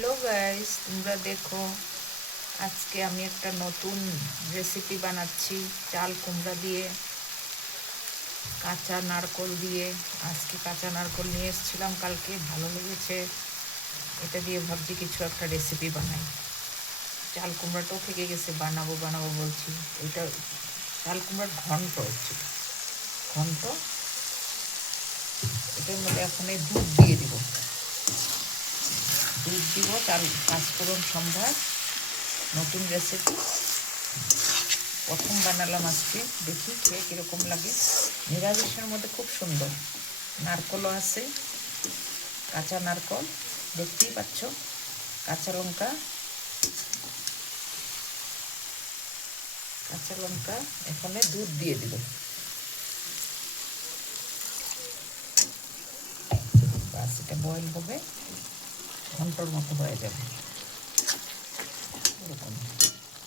Hello guys, তোমরা দেখো, আজকে আমি একটা নতুন রেসিপি বানাচ্ছি চাল কুমড়া দিয়ে, কাঁচা নারকোল দিয়ে। আজকে কাঁচা নারকোল নিয়ে এসেছিলাম, কালকে ভালো লেগেছে। এটা দিয়ে ভাবছি কিছু একটা রেসিপি বানাই। চাল কুমড়াটাও থেকে গেছে, বানাবো বানাবো বলছি। এটা চাল কুমড়ার ঘন্ট হচ্ছে, ঘন্ট। এটার মধ্যে এখন এই দুধ দিয়ে দিব, চাল, পাঁচফোড়ন, সম্ভার। নতুন রেসিপি, প্রথম বানালাম আজকে, দেখি খেয়ে কীরকম লাগে। নিরামিষের মধ্যে খুব সুন্দর। নারকলও আছে, কাঁচা নারকল দেখতেই পাচ্ছ, কাঁচা লঙ্কা। এখানে দুধ দিয়ে দিব, বাস এটা বয়েল হবে, ঘন্টার মতো হয়ে যাবে।